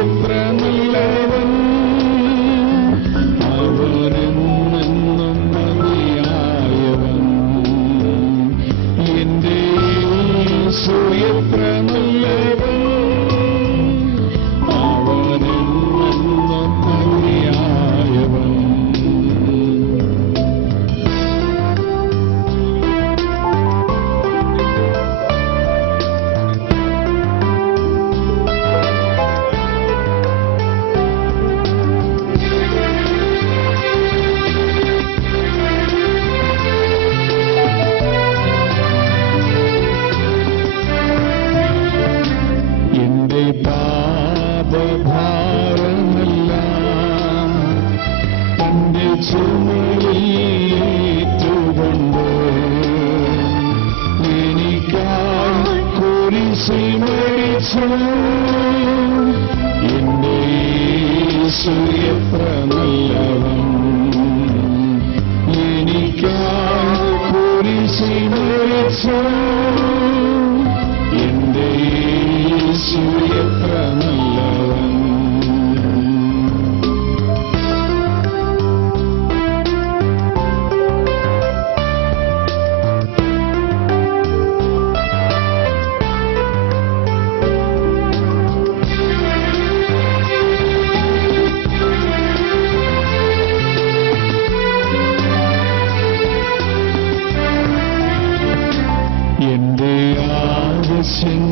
എത്ര നല്ലവൻ, അവനെന്നെന്നും മതിയായവൻ. എന്റെ യേശു എത്ര നല്ലവൻ, അവനെന്നെന്നും മതിയായവൻ. എന്റെ പാപഭാരമെല്ലാം തന്റെ ചുമലിൽ ഏറ്റുകൊണ്ട് എനിക്കായി കുരിശിൽ മരിച്ചു. എന്റെ യേശു എത്ര നല്ലവൻ, എനിക്കായി കുരിശിൽ മരിച്ചു. എന്റെ യേശു എത്ര നല്ലവൻ. എന്റെ ആവശ്യങ്ങളറിഞ്ഞ്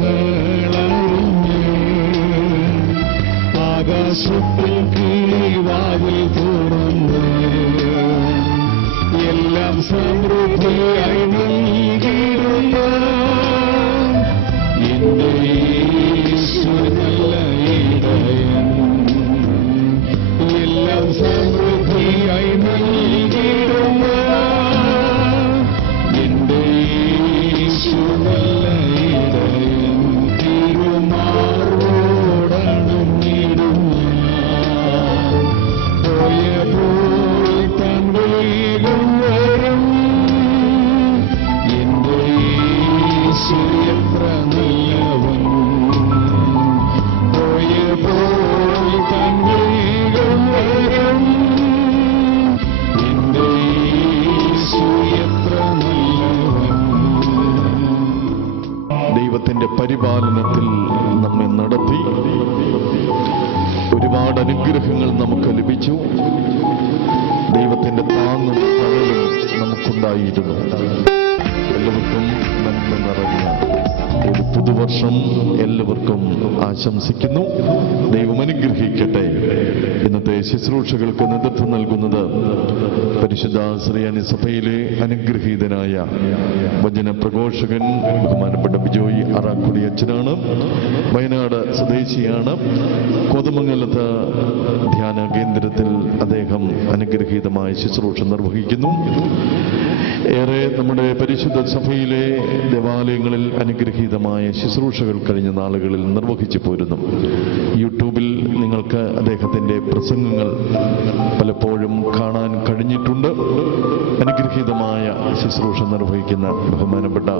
ആകാശത്തിൽ കിളിവാതിൽ തുറന്ന് എല്ലാം സമൃദ്ധിയായി നൽകിയിടുന്ന എന്റെ യേശു നല്ല ഇടയൻ. എല്ലാം സമൃദ്ധിയായി നൽകിയിടുന്ന എന്റെ യേശു നല്ല ഇടയൻ. തിരുമാറോടണഞ്ഞിടും ഞാൻ, പോയപ്പോൾ താൻ വേഗം വരും. എന്റെ യേശു എത്ര നല്ലവൻ, പോയപ്പോൾ താൻ വേഗം വരും. എന്റെ യേശു എത്ര നല്ലവൻ. ദൈവത്തിന്റെ പരിപാലനത്തിൽ നമ്മെ നടത്തി ഒരുപാട് അനുഗ്രഹങ്ങൾ നമുക്ക് ലഭിച്ചു. ദൈവത്തിന്റെ താങ്ങും തണലും നമുക്കുണ്ടായിരുന്നു. എല്ലാവർക്കും നന്മ നിറഞ്ഞ ഒരു പുതുവർഷം എല്ലാവർക്കും ആശംസിക്കുന്നു. ദൈവം അനുഗ്രഹിക്കട്ടെ. ഇന്നത്തെ ശുശ്രൂഷകൾക്ക് നേതൃത്വം നൽകുന്നത് പരിശുദ്ധ ശ്രീയാനി സഭയിലെ അനുഗ്രഹീതനായ വചന പ്രഘോഷകൻ ബഹുമാനപ്പെട്ട ബിജോയ് അറാക്കുടി അച്ഛനാണ്. വയനാട് സ്വദേശിയാണ്. കോതമംഗലത്ത് ധ്യാന കേന്ദ്രത്തിൽ അദ്ദേഹം അനുഗ്രഹീതമായ ശുശ്രൂഷ നിർവഹിക്കുന്നു. ഏറെ നമ്മുടെ പരിശുദ്ധ സഭയിലെ ദേവാലയങ്ങളിൽ അനുഗ്രഹീതമായ ശുശ്രൂഷകൾ കഴിഞ്ഞ നാളുകളിൽ നിർവഹിച്ചു പോരുന്നു. യൂട്യൂബിൽ നിങ്ങൾക്ക് അദ്ദേഹത്തിൻ്റെ പ്രസംഗങ്ങൾ പലപ്പോഴും കാണാൻ കഴിഞ്ഞിട്ടുണ്ട്. അനുഗ്രഹീതമായ ശുശ്രൂഷ നിർവഹിക്കുന്ന ബഹുമാനപ്പെട്ട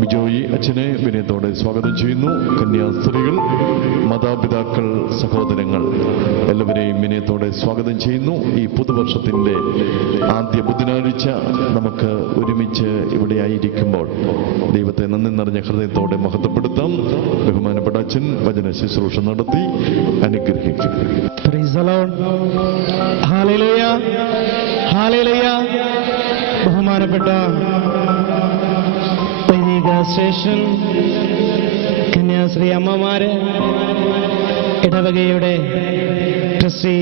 ബിജോയി അച്ഛനെ വിനയത്തോടെ സ്വാഗതം ചെയ്യുന്നു. കന്യാസ്ത്രീകൾ, മാതാപിതാക്കൾ, സഹോദരങ്ങൾ എല്ലാവരെയും വിനയത്തോടെ സ്വാഗതം ചെയ്യുന്നു. ഈ പുതുവർഷത്തിൻ്റെ ആദ്യ ബുധനാഴ്ച നമുക്ക് ഒരുമിച്ച് ഇവിടെ ആയിരിക്കുമ്പോൾ ദൈവത്തെ നന്ദി നിറഞ്ഞ ഹൃദയത്തോടെ മഹത്വപ്പെടുത്താം. ബഹുമാനപ്പെട്ട അച്ഛൻ വചന ശുശ്രൂഷ നടത്തി അനുഗ്രഹിക്കും. Praise the Lord. Hallelujah, hallelujah. ബഹുമാനപ്പെട്ട വൈദിക സ്റ്റേഷൻ, കന്യാസ്ത്രീ അമ്മമാര്, ഇടവകയുടെ ട്രസ്റ്റി,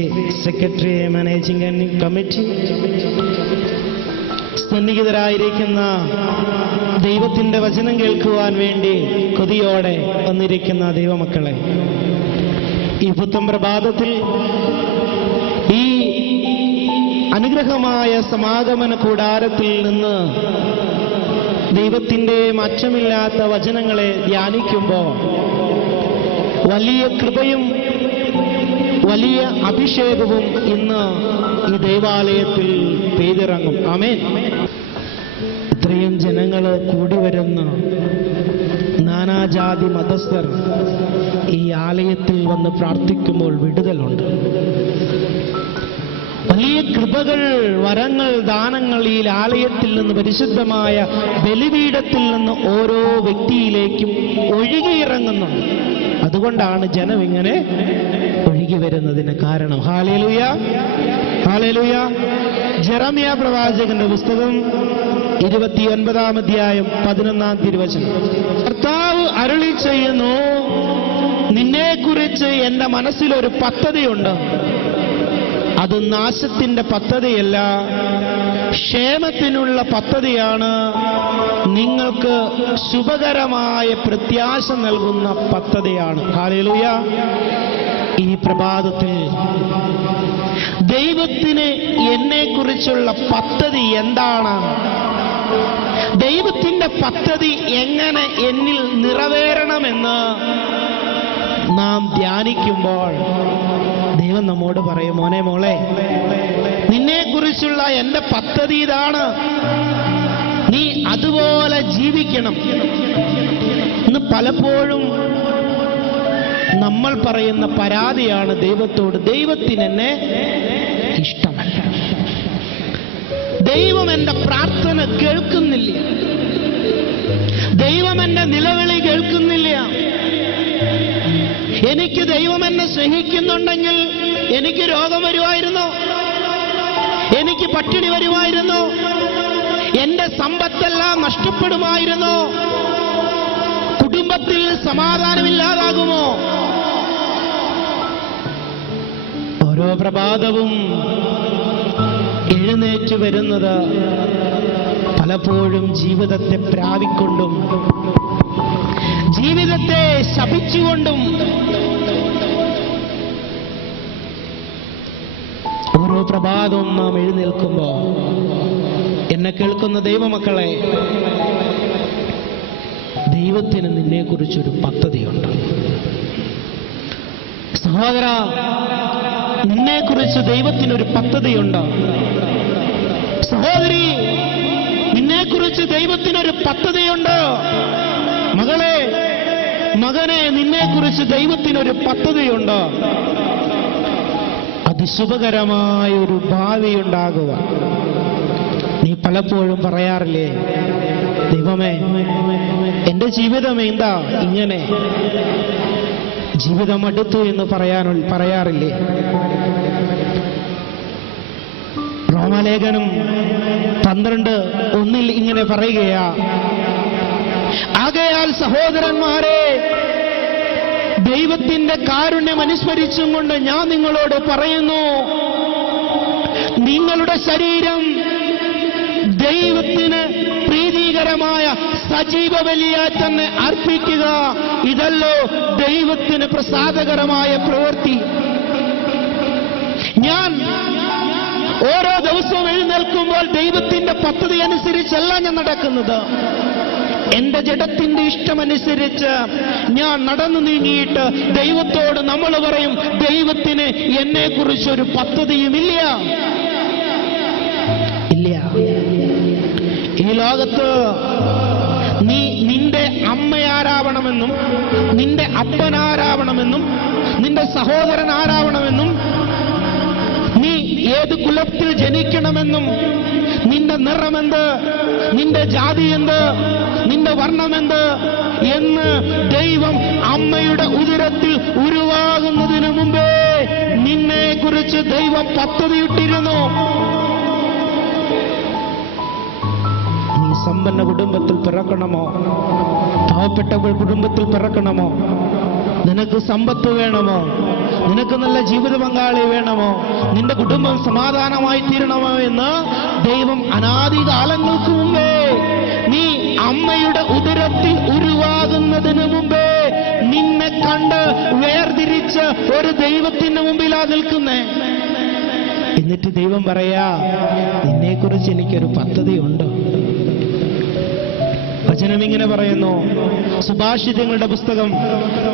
സെക്രട്ടറി, മാനേജിംഗ് കമ്മിറ്റി, സന്നിഹിതരായിരിക്കുന്ന ദൈവത്തിൻ്റെ വചനം കേൾക്കുവാൻ വേണ്ടി കൊതിയോടെ വന്നിരിക്കുന്ന ദൈവമക്കളെ, ഈ പുത്തൻ പ്രഭാതത്തിൽ ഈ അനുഗ്രഹമായ സമാഗമന കൂടാരത്തിൽ നിന്ന് ദൈവത്തിൻ്റെ മാറ്റമില്ലാത്ത വചനങ്ങളെ ധ്യാനിക്കുമ്പോൾ വലിയ കൃപയും വലിയ അഭിഷേകവും ഇന്ന് ഈ ദേവാലയത്തിൽ പെയ്തിറങ്ങും. ആമേൻ. ഇത്രയും ജനങ്ങൾ കൂടി വരുന്ന നാനാജാതി മതസ്ഥർ ഈ ആലയത്തിൽ വന്ന് പ്രാർത്ഥിക്കുമ്പോൾ വിടുതലുണ്ട്. വലിയ കൃപകൾ, വരങ്ങൾ, ദാനങ്ങൾ ഈ ആലയത്തിൽ നിന്ന്, പരിശുദ്ധമായ ബലിപീഠത്തിൽ നിന്ന് ഓരോ വ്യക്തിയിലേക്കും ഒഴുകിയിറങ്ങുന്നുണ്ട്. അതുകൊണ്ടാണ് ജനം ഇങ്ങനെ ഒഴുകി വരുന്നതിന് കാരണം. Hallelujah, hallelujah. ജെറമ്യ പ്രവാചകന്റെ പുസ്തകം 29-ാം അധ്യായം 11-ാം തിരുവചനം. കർത്താവ് അരുളി ചെയ്യുന്നു, നിന്നെക്കുറിച്ച് എൻ്റെ മനസ്സിലൊരു പദ്ധതിയുണ്ട്. അത് നാശത്തിന്റെ പദ്ധതിയല്ല, ക്ഷേമത്തിനുള്ള പദ്ധതിയാണ്. നിങ്ങൾക്ക് ശുഭകരമായ പ്രത്യാശ നൽകുന്ന പദ്ധതിയാണ്. ഹല്ലേലൂയ. ഈ പ്രഭാതത്തിൽ ദൈവത്തിന് എന്നെക്കുറിച്ചുള്ള പദ്ധതി എന്താണ്? ദൈവത്തിന്റെ പദ്ധതി എങ്ങനെ എന്നിൽ നിറവേറണമെന്ന് നാം ധ്യാനിക്കുമ്പോൾ ദൈവം നമ്മോട് പറയും, മോനെ, മോളെ, നിന്നെക്കുറിച്ചുള്ള എൻ്റെ പദ്ധതി ഇതാണ്, നീ അതുപോലെ ജീവിക്കണം. ഇന്ന് പലപ്പോഴും നമ്മൾ പറയുന്ന പരാതിയാണ് ദൈവത്തോട്, ദൈവത്തിന് എന്നെ ഇഷ്ടമല്ല, ദൈവം എൻ്റെ പ്രാർത്ഥന കേൾക്കുന്നില്ല, ദൈവം എൻ്റെ നിലവിളി കേൾക്കുന്നില്ല. എനിക്ക് ദൈവം എന്നെ സ്നേഹിക്കുന്നുണ്ടെങ്കിൽ എനിക്ക് രോഗം വരുമായിരുന്നു, എനിക്ക് പട്ടിണി വരുമായിരുന്നു, എന്റെ സമ്പത്തെല്ലാം നഷ്ടപ്പെടുമായിരുന്നു, കുടുംബത്തിൽ സമാധാനമില്ലാതാകുമോ? ഓരോ പ്രഭാതവും എഴുന്നേറ്റ് വരുന്നത് പലപ്പോഴും ജീവിതത്തെ പ്രാപിക്കൊണ്ടും ജീവിതത്തെ ശപിച്ചുകൊണ്ടും. ഓരോ പ്രഭാതവും നാം എഴുന്നേൽക്കുമ്പോ, എന്നെ കേൾക്കുന്ന ദൈവമക്കളെ, ദൈവത്തിന് നിന്നെക്കുറിച്ചൊരു പദ്ധതിയുണ്ട്. സഹോദര, നിന്നെക്കുറിച്ച് ദൈവത്തിനൊരു പദ്ധതിയുണ്ട്. സഹോദരി, നിന്നെക്കുറിച്ച് ദൈവത്തിനൊരു പദ്ധതിയുണ്ട്. മകളെ, മകനെ, നിന്നെക്കുറിച്ച് ദൈവത്തിനൊരു പദ്ധതിയുണ്ട്. അതിശുഭകരമായ ഒരു ഭാവി ഉണ്ടാകുക. നീ പലപ്പോഴും പറയാറില്ലേ, ദൈവമേ, എന്റെ ജീവിതം എന്താ ഇങ്ങനെ, ജീവിതം അടുത്തു എന്ന് പറയാറില്ലേ? റോമാലേഖനം 12:1 ഇങ്ങനെ പറയുകയാ, ആകയാൽ സഹോദരന്മാരെ, ദൈവത്തിന്റെ കാരുണ്യം അനുസ്മരിച്ചും കൊണ്ട് ഞാൻ നിങ്ങളോട് പറയുന്നു, നിങ്ങളുടെ ശരീരം ദൈവത്തിന് പ്രീതികരമായ സജീവ ബലിയായി തന്നെ അർപ്പിക്കുക. ഇതല്ലോ ദൈവത്തിന് പ്രസാദകരമായ പ്രവൃത്തി. ഞാൻ ഓരോ ദിവസവും എഴുന്നേൽക്കുമ്പോൾ ദൈവത്തിന്റെ പദ്ധതി അനുസരിച്ചല്ല ഞാൻ നടക്കുന്നത്. എന്റെ ജഡത്തിന്റെ ഇഷ്ടമനുസരിച്ച് ഞാൻ നടന്നു നീങ്ങിയിട്ട് ദൈവത്തോട് നമ്മൾ പറയും, ദൈവത്തിന് എന്നെക്കുറിച്ചൊരു പദ്ധതിയുമില്ല. ഇല്ല. ഈ ലോകത്ത് നീ നിന്റെ അമ്മയാരാവണമെന്നും നിന്റെ അപ്പനാരാവണമെന്നും നിന്റെ സഹോദരൻ ആരാവണമെന്നും നീ ഏത് കുലത്തിൽ ജനിക്കണമെന്നും നിന്റെ നിറമെന്ത്, നിന്റെ ജാതി എന്ത്, നിന്റെ വർണ്ണമെന്ത് എന്ന് ദൈവം അമ്മയുടെ ഉദരത്തിൽ ഉരുവാകുന്നതിന് മുമ്പേ നിന്നെക്കുറിച്ച് ദൈവം പദ്ധതിയിട്ടിരുന്നു. നീ സമ്പന്ന കുടുംബത്തിൽ പിറക്കണമോ, പാവപ്പെട്ട കുടുംബത്തിൽ പിറക്കണമോ, നിനക്ക് സമ്പത്ത് വേണമോ, നിനക്ക് നല്ല ജീവിത പങ്കാളി വേണമോ, നിന്റെ കുടുംബം സമാധാനമായി തീരണമോ എന്ന് ദൈവം അനാദികാലങ്ങൾക്ക് മുമ്പേ, നീ അമ്മയുടെ ഉദരത്തിൽ ഉരുവാകുന്നതിന് മുമ്പേ നിന്നെ കണ്ട് വേർതിരിച്ച് ഒരു ദൈവത്തിന് മുമ്പിലാ നിൽക്കുന്നേ. എന്നിട്ട് ദൈവം പറയാ, നിന്നെക്കുറിച്ച് എനിക്കൊരു പദ്ധതിയുണ്ട്. വചനം ഇങ്ങനെ പറയുന്നു, സുഭാഷിതങ്ങളുടെ പുസ്തകം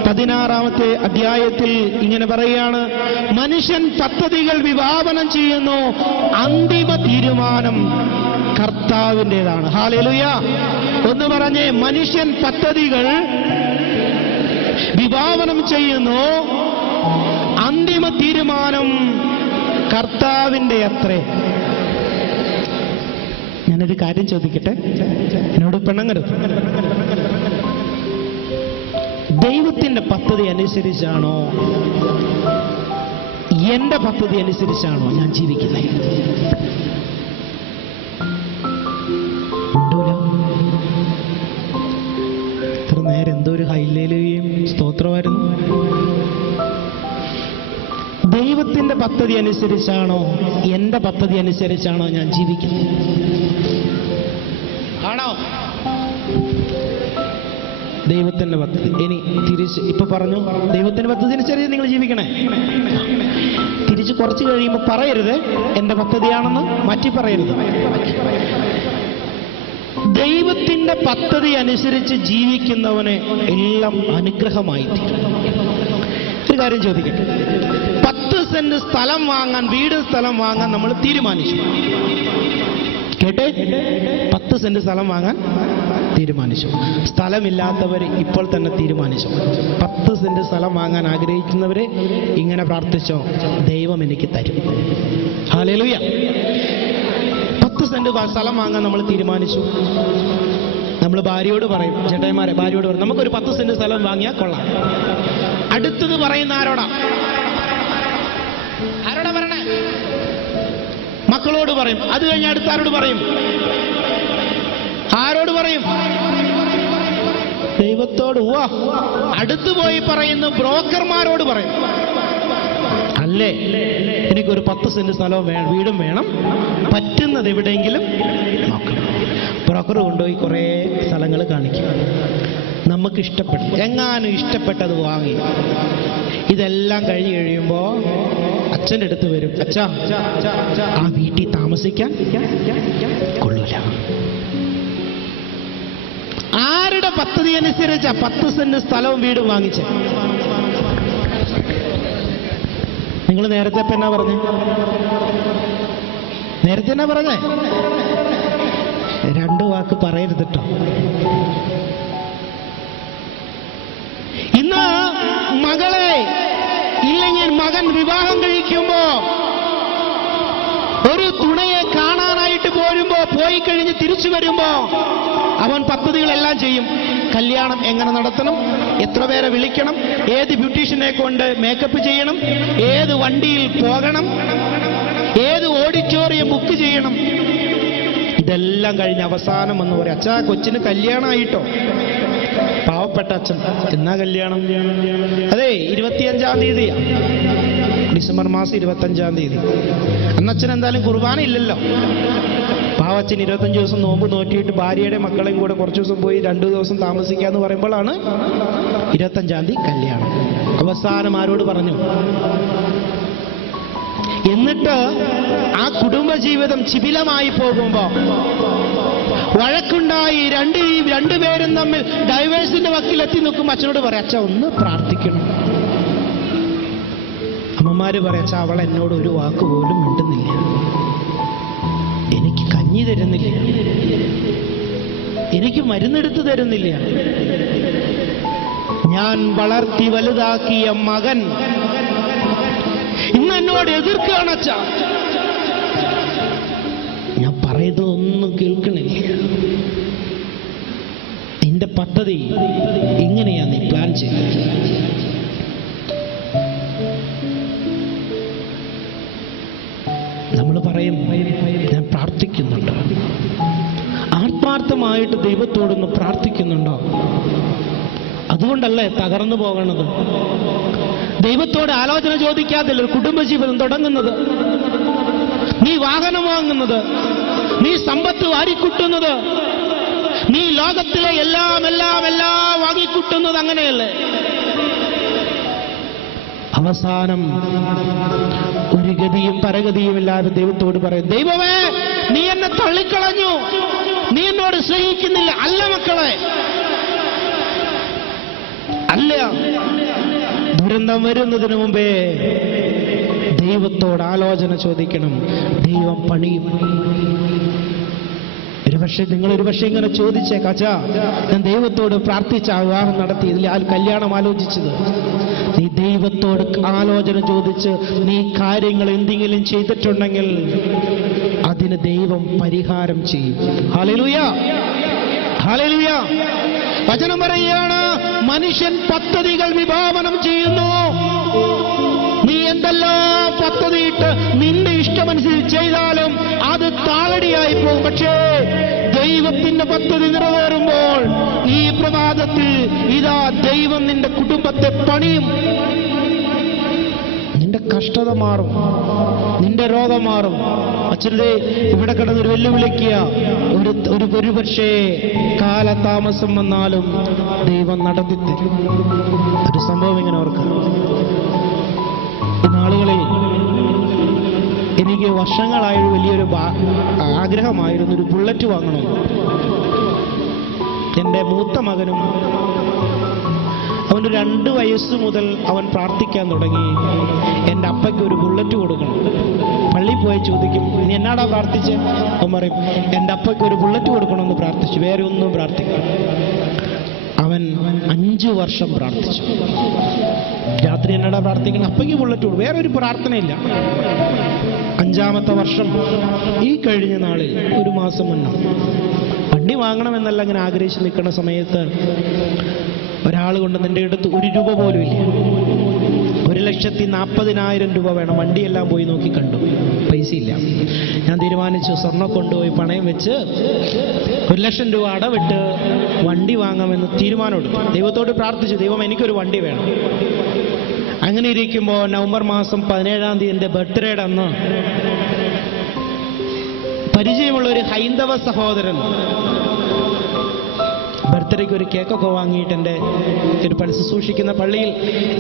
16-ാമത്തെ അധ്യായത്തിൽ ഇങ്ങനെ പറയുകയാണ്, മനുഷ്യൻ പദ്ധതികൾ വിഭാവനം ചെയ്യുന്നു, അന്തിമ തീരുമാനം കർത്താവിൻ്റെതാണ്. ഹല്ലേലൂയ. ഒന്ന് പറഞ്ഞേ, മനുഷ്യൻ പദ്ധതികൾ വിഭാവനം ചെയ്യുന്നു. അന്തിമ തീരുമാനം കർത്താവിന്റെ അത്രേ. ഞാനൊരു കാര്യം ചോദിക്കട്ടെ, എന്നോട് പിണങ്ങരുത്. ദൈവത്തിന്റെ പദ്ധതി അനുസരിച്ചാണോ എന്റെ പദ്ധതി അനുസരിച്ചാണോ ഞാൻ ജീവിക്കുന്നത്? ഇത്ര നേരം എന്തോ ഒരു ഹൈലേലുകയും സ്തോത്രമായിരുന്നു. ദൈവത്തിന്റെ പദ്ധതി അനുസരിച്ചാണോ എന്റെ പദ്ധതി അനുസരിച്ചാണോ ഞാൻ ജീവിക്കുന്നത്? ആണോ? ദൈവത്തിന്റെ പദ്ധതി. ഇനി തിരിച്ച് ഇപ്പൊ പറഞ്ഞു, ദൈവത്തിന്റെ പദ്ധതി അനുസരിച്ച് നിങ്ങൾ ജീവിക്കണേ. തിരിച്ച് കുറച്ച് കഴിയുമ്പോൾ പറയരുത് എന്റെ പദ്ധതിയാണെന്ന്, മാറ്റി പറയരുത്. ദൈവത്തിന്റെ പദ്ധതി അനുസരിച്ച് ജീവിക്കുന്നവന് എല്ലാം അനുഗ്രഹമായി തീരും. ഒരു കാര്യം ചോദിക്കട്ടെ, 10 സെന്റ് സ്ഥലം വാങ്ങാൻ, വീട് സ്ഥലം വാങ്ങാൻ നമ്മൾ തീരുമാനിച്ചു. കേട്ടെ, 10 സെന്റ് സ്ഥലം വാങ്ങാൻ തീരുമാനിച്ചു. സ്ഥലമില്ലാത്തവർ ഇപ്പോൾ തന്നെ തീരുമാനിച്ചു. 10 സെന്റ് സ്ഥലം വാങ്ങാൻ ആഗ്രഹിക്കുന്നവരെ ഇങ്ങനെ പ്രാർത്ഥിച്ചോ, ദൈവം എനിക്ക് തരും. ഹല്ലേലൂയ. 10 സെന്റ് സ്ഥലം വാങ്ങാൻ നമ്മൾ തീരുമാനിച്ചു. നമ്മൾ ഭാര്യയോട് പറയും, ചേട്ടായിമാരെ ഭാര്യയോട് പറയും, നമുക്കൊരു 10 സെന്റ് സ്ഥലം വാങ്ങിയാൽ കൊള്ളാം. അടുത്തത് പറയുന്ന ആരോടാ? ആരോടാ പറയണേ? മക്കളോട് പറയും. അത് കഴിഞ്ഞ് അടുത്ത ആരോട് പറയും? ആരോട് പറയും? ദൈവത്തോട്. അടുത്തു പോയി പറയുന്നു, ബ്രോക്കർമാരോട് പറയും. അല്ലേ, എനിക്കൊരു 10 സെന്റ് സ്ഥലവും വീടും വേണം, പറ്റുന്നത് എവിടെയെങ്കിലും നോക്കണം. ബ്രോക്കർ കൊണ്ടുപോയി കുറേ സ്ഥലങ്ങൾ കാണിക്കും. നമുക്ക് ഇഷ്ടപ്പെട്ടു, എങ്ങാനും ഇഷ്ടപ്പെട്ടത് വാങ്ങി. ഇതെല്ലാം കഴിഞ്ഞ് കഴിയുമ്പോൾ അച്ഛൻ്റെ അടുത്ത് വരും, അച്ഛാ ആ വീട്ടിൽ താമസിക്കാൻ കൊള്ളൂല. ആരുടെ പദ്ധതി അനുസരിച്ച 10 സെന്റ് സ്ഥലവും വീടും വാങ്ങിച്ച്? നിങ്ങൾ നേരത്തെ ഇപ്പൊ എന്നാ പറഞ്ഞേ? നേരത്തെ എന്നാ പറഞ്ഞേ? 2 വാക്ക് പറയരുത് കേട്ടോ. ഇന്ന് മകളെ ഇല്ലെങ്കിൽ മകൻ വിവാഹം കഴിക്കുമ്പോ ഒരു തുണയെ കാണാനായിട്ട് പോയി കഴിഞ്ഞ് തിരിച്ചു വരുമ്പോ അവൻ പദ്ധതികളെല്ലാം ചെയ്യും. കല്യാണം എങ്ങനെ നടത്തണം, എത്ര പേരെ വിളിക്കണം, ഏത് ബ്യൂട്ടീഷ്യനെ കൊണ്ട് മേക്കപ്പ് ചെയ്യണം, ഏത് വണ്ടിയിൽ പോകണം, ഏത് ഓഡിറ്റോറിയം ബുക്ക് ചെയ്യണം. ഇതെല്ലാം കഴിഞ്ഞ് അവസാനം എന്ന് പറയും, അച്ഛാ കൊച്ചിന് കല്യാണമായിട്ടോ. പാവപ്പെട്ട അച്ഛൻ, എന്നാ കല്യാണം? അതെ, 25-ാം തീയതിയാ, ഡിസംബർ മാസം 25-ാം തീയതി. അന്നച്ഛൻ എന്തായാലും കുർബാന ഇല്ലല്ലോ. പാവച്ചൻ 25 ദിവസം നോമ്പ് നോറ്റിയിട്ട് ഭാര്യയുടെ മക്കളെയും കൂടെ കുറച്ച് ദിവസം പോയി 2 ദിവസം താമസിക്കാന്ന് പറയുമ്പോഴാണ് 25-ാം തീയതി കല്യാണം. അവസാനം ആരോട് പറഞ്ഞു? എന്നിട്ട് ആ കുടുംബജീവിതം ശിഥിലമായി പോകുമ്പോ, വഴക്കുണ്ടായി, രണ്ടുപേരും തമ്മിൽ ഡൈവേഴ്സിന്റെ വക്കിലെത്തി നിൽക്കുമ്പോൾ അച്ഛനോട് പറയാം, അച്ഛ ഒന്ന് പ്രാർത്ഥിക്കണം. അമ്മമാര് പറയാം, അച്ഛ അവൾ എന്നോട് ഒരു വാക്ക് പോലും മിണ്ടുന്നില്ല, എനിക്ക് കഞ്ഞി തരുന്നില്ല, എനിക്ക് മരുന്നെടുത്ത് തരുന്നില്ല, ഞാൻ വളർത്തി വലുതാക്കിയ മകൻ ഇന്ന് എന്നോട് എതിർക്കുകയാണ് അച്ഛ. ഞാൻ പറയുന്നതൊന്നും കേൾക്കണില്ല. നിന്റെ പദ്ധതി എങ്ങനെയാ നീ പ്ലാൻ ചെയ്തത്? നമ്മൾ പറയും, ഞാൻ പ്രാർത്ഥിക്കുന്നുണ്ടോ? ആത്മാർത്ഥമായിട്ട് ദൈവത്തോടൊന്ന് പ്രാർത്ഥിക്കുന്നുണ്ടോ? അതുകൊണ്ടല്ലേ തകർന്നു പോകണത്. ദൈവത്തോട് ആലോചന ചോദിക്കാതില്ല കുടുംബജീവിതം തുടങ്ങുന്നത്. നീ വാഹനം വാങ്ങുന്നത്, നീ സമ്പത്ത് വാരിക്കൂട്ടുന്നത്, നീ ലോകത്തിലെ എല്ലാം വാങ്ങിക്കൂട്ടുന്നത് അങ്ങനെയല്ലേ? അവസാനം ഒരു ഗതിയും പരഗതിയും ഇല്ലാതെ ദൈവത്തോട് പറയും, ദൈവമേ നീ എന്നെ തള്ളിക്കളഞ്ഞു, നീ എന്നോട് സ്നേഹിക്കുന്നില്ല. അല്ല മക്കളെ, അല്ല. ദുരന്തം വരുന്നതിന് മുമ്പേ ദൈവത്തോട് ആലോചന ചോദിക്കണം. ദൈവം പണിയും. ഒരു പക്ഷെ നിങ്ങൾ ഒരു പക്ഷേ ഇങ്ങനെ ചോദിച്ചേക്കാം, അച്ഛാ ഞാൻ ദൈവത്തോട് പ്രാർത്ഥിച്ച വിവാഹം നടത്തി, ഇതിൽ കല്യാണം ആലോചിച്ചത്. നീ ദൈവത്തോട് ആലോചന ചോദിച്ച് നീ കാര്യങ്ങൾ എന്തെങ്കിലും ചെയ്തിട്ടുണ്ടെങ്കിൽ അതിന് ദൈവം പരിഹാരം ചെയ്യും. Hallelujah, hallelujah. വചനം പറയുകയാണ്, മനുഷ്യൻ പദ്ധതികൾ വിഭാവനം ചെയ്യുന്നു. നീ എന്തെല്ലാം പദ്ധതിയിട്ട് നിന്റെ ഇഷ്ടമനുസരിച്ച് ചെയ്താലും അത് താളടിയായി പോകും. പക്ഷേ ദൈവത്തിന്റെ പദ്ധതി നിറവേറുമ്പോൾ ഈ പ്രഭാതത്തിൽ ഇതാ ദൈവം നിന്റെ കുടുംബത്തെ പണിയും. നിന്റെ കഷ്ടത മാറും, നിന്റെ രോഗം മാറും. അച്ഛനെ ഇവിടെ കിടന്നൊരു വെല്ലുവിളിക്കുക, ഒരു പക്ഷേ കാലതാമസം വന്നാലും ദൈവം നടത്തി തരും. ഒരു സംഭവം ഇങ്ങനെ ഓർക്കുക. ഈ നാളുകളിൽ എനിക്ക് വർഷങ്ങളായ വലിയൊരു ആഗ്രഹമായിരുന്നു ഒരു ബുള്ളറ്റ് വാങ്ങണം. എൻ്റെ മൂത്ത മകനും അവന് 2 വയസ്സ് മുതൽ അവൻ പ്രാർത്ഥിക്കാൻ തുടങ്ങി, എൻ്റെ അപ്പയ്ക്ക് ഒരു ബുള്ളറ്റ് കൊടുക്കണം. പള്ളിയിൽ പോയി ചോദിക്കും, നീ എന്നാടാ പ്രാർത്ഥിച്ച്? അവൻ പറയും, എൻ്റെ അപ്പയ്ക്ക് ഒരു ബുള്ളറ്റ് കൊടുക്കണമെന്ന് പ്രാർത്ഥിച്ചു, വേറെ ഒന്നും പ്രാർത്ഥിക്കണം. അവൻ 5 വർഷം പ്രാർത്ഥിച്ചു. രാത്രി എന്നാടാ പ്രാർത്ഥിക്കണം? അപ്പയ്ക്ക് ബുള്ളറ്റ് കൊടുക്കും, വേറെ ഒരു പ്രാർത്ഥനയില്ല. 5-ാമത്തെ വർഷം ഈ കഴിഞ്ഞ നാളിൽ 1 മാസം മുന്നേ വണ്ടി വാങ്ങണമെന്നല്ല അങ്ങനെ ആഗ്രഹിച്ച് നിൽക്കുന്ന സമയത്ത് ഒരാൾ കൊണ്ട് നിന്റെ അടുത്ത് 1 രൂപ പോലും ഇല്ല. 1,40,000 രൂപ വേണം. വണ്ടിയെല്ലാം പോയി നോക്കി കണ്ടു, പൈസ ഇല്ല. ഞാൻ തീരുമാനിച്ചു, സ്വർണ്ണം കൊണ്ടുപോയി പണയം വെച്ച് 1,00,000 രൂപ അടവിട്ട് വണ്ടി വാങ്ങാമെന്ന് തീരുമാനമെടുത്തു. ദൈവത്തോട് പ്രാർത്ഥിച്ചു, ദൈവം എനിക്കൊരു വണ്ടി വേണം. അങ്ങനെ ഇരിക്കുമ്പോൾ നവംബർ മാസം 17-ാം തീയതി എൻ്റെ ബർത്ത്ഡേയുടെ അന്ന് പരിചയമുള്ള ഒരു ഹൈന്ദവ സഹോദരൻ ബർത്ത്ഡേക്ക് ഒരു കേക്കൊക്കെ വാങ്ങിയിട്ട് എൻ്റെ ഒരു ശുശ്രൂഷിക്കുന്ന പള്ളിയിൽ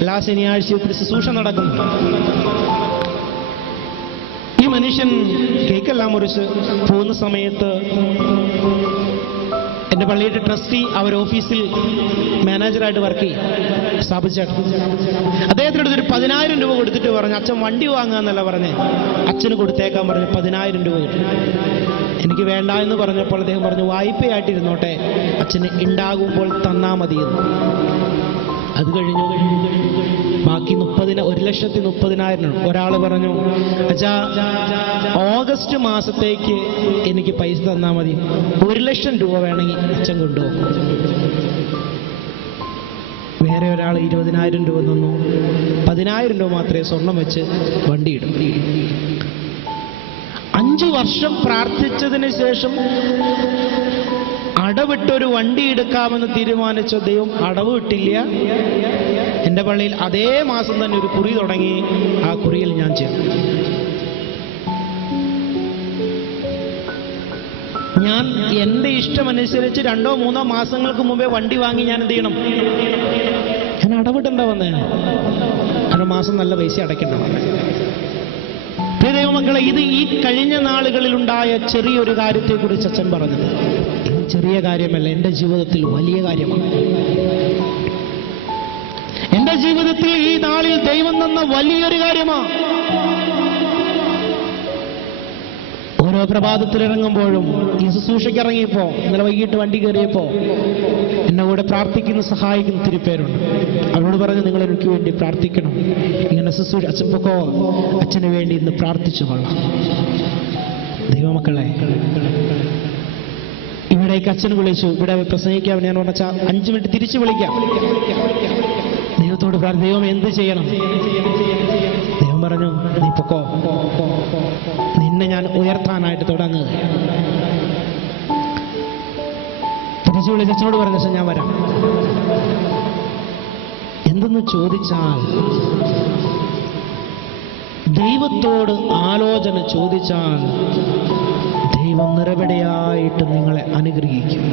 എല്ലാ ശനിയാഴ്ചയും ഒരു ശുശ്രൂഷ നടക്കുന്നു. ഈ മനുഷ്യൻ കേക്കെല്ലാം മുറിച്ച് പോകുന്ന സമയത്ത് എൻ്റെ പള്ളിയുടെ ട്രസ്റ്റി അവർ ഓഫീസിൽ മാനേജറായിട്ട് വർക്ക് ചെയ്യും, സ്ഥാപിച്ചേട്ടൻ. അദ്ദേഹത്തിനോട് ഒരു 10,000 രൂപ കൊടുത്തിട്ട് പറഞ്ഞു, അച്ഛൻ വണ്ടി വാങ്ങാന്നല്ല പറഞ്ഞേ, അച്ഛന് കൊടുത്തേക്കാൻ പറഞ്ഞു. 10,000 രൂപ കിട്ടും. എനിക്ക് വേണ്ട എന്ന് പറഞ്ഞപ്പോൾ അദ്ദേഹം പറഞ്ഞു, വായ്പയായിട്ടിരുന്നോട്ടെ, അച്ഛന് ഉണ്ടാകുമ്പോൾ തന്നാ മതിയെന്ന്. അത് കഴിഞ്ഞു ബാക്കി 1,30,000. ഒരാൾ പറഞ്ഞു, അച്ഛാ ഓഗസ്റ്റ് മാസത്തേക്ക് എനിക്ക് പൈസ തന്നാൽ മതി, 1,00,000 രൂപ വേണമെങ്കിൽ അച്ഛൻ കൊണ്ടുപോകും. വേറെ ഒരാൾ 20,000 രൂപ തന്നു. 10,000 രൂപ മാത്രമേ സ്വർണം വെച്ച് വണ്ടിയിടും. 5 വർഷം പ്രാർത്ഥിച്ചതിന് ശേഷം അടവിട്ടൊരു വണ്ടി എടുക്കാമെന്ന് തീരുമാനിച്ച ദൈവം അടവ് വിട്ടില്ല. എൻ്റെ പള്ളിയിൽ അതേ മാസം തന്നെ ഒരു കുറി തുടങ്ങി. ആ കുറിയിൽ ഞാൻ ചേർന്നു. ഞാൻ എൻ്റെ ഇഷ്ടമനുസരിച്ച് 2-3 മാസങ്ങൾക്ക് മുമ്പേ വണ്ടി വാങ്ങി ഞാൻ എന്ത് ചെയ്യണം? ഞാൻ അടവിടണ്ട വന്നേ. 2 മാസം നല്ല പൈസ അടയ്ക്കണ്ട വന്നേ. ദൈവമക്കളെ, ഇത് ഈ കഴിഞ്ഞ നാളുകളിലുണ്ടായ ചെറിയൊരു കാര്യത്തെക്കുറിച്ച് അച്ഛൻ പറഞ്ഞത്. ഇത് ചെറിയ കാര്യമല്ല, എൻ്റെ ജീവിതത്തിൽ വലിയ കാര്യമാണ്. എൻ്റെ ജീവിതത്തിൽ ഈ നാളിൽ ദൈവം തന്ന വലിയൊരു കാര്യമാണ്. ഓരോ പ്രഭാതത്തിൽ ഇറങ്ങുമ്പോഴും, ഈ ശുശ്രൂഷയ്ക്ക് ഇറങ്ങിയപ്പോ, ഇന്നലെ വൈകിട്ട് വണ്ടി കയറിയപ്പോ എന്നെ കൂടെ പ്രാർത്ഥിക്കുന്ന സഹായിക്കുന്ന ഒത്തിരി പേരുണ്ട്. അവരോട് പറഞ്ഞു, നിങ്ങൾ എനിക്ക് വേണ്ടി പ്രാർത്ഥിക്കണം. ഇങ്ങനെ ശുശ്രൂഷ അച്ഛൻ പൊക്കോ, അച്ഛന് വേണ്ടി ഇന്ന് പ്രാർത്ഥിച്ചു കൊള്ളാം. ദൈവമക്കളെ, ഇവിടേക്ക് അച്ഛൻ വിളിച്ചു. ഇവിടെ പ്രസംഗിക്കാൻ ഞാൻ പറഞ്ഞ 5 മിനിറ്റ് തിരിച്ചു വിളിക്കാം. ദൈവത്തോട് ദൈവം എന്ത് ചെയ്യണം? ദൈവം പറഞ്ഞു, നീ പൊക്കോ, നിന്നെ ഞാൻ ഉയർത്താനായിട്ട് തുടങ്ങുക. തിരിച്ചു വിളിച്ച് അച്ഛനോട് പറഞ്ഞു, അച്ഛൻ ഞാൻ വരാം. എന്തെന്ന് ചോദിച്ചാൽ, ദൈവത്തോട് ആലോചന ചോദിച്ചാൽ ദൈവം നിറപടിയായിട്ട് നിങ്ങളെ അനുഗ്രഹിക്കും.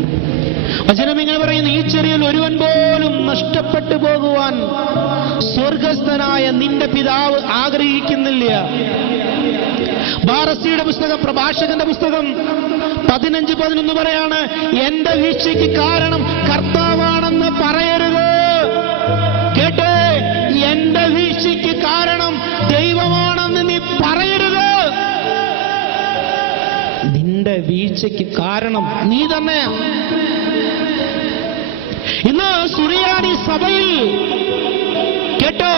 വചനം ഇങ്ങനെ പറയുന്നു, ഈ ചെറിയ ഒരുവൻ പോലും നഷ്ടപ്പെട്ടു പോകുവാൻ സ്വർഗസ്ഥനായ നിന്റെ പിതാവ് ആഗ്രഹിക്കുന്നില്ല. ബാറസിയുടെ പുസ്തകം, പ്രഭാഷകന്റെ പുസ്തകം 15:11 പറയാണ്, എന്റെ വീഴ്ചയ്ക്ക് കാരണം കർത്താവാണെന്ന് പറയരുത്. കേട്ടേ, എന്റെ വീഴ്ചയ്ക്ക് കാരണം ദൈവമാണെന്ന് നീ പറയരുത്. നിന്റെ വീഴ്ച രക്ഷയ്ക്ക് കാരണം നീ തന്നെയാ. ഇന്ന് സുറിയാനി സഭയിൽ കേട്ടോ,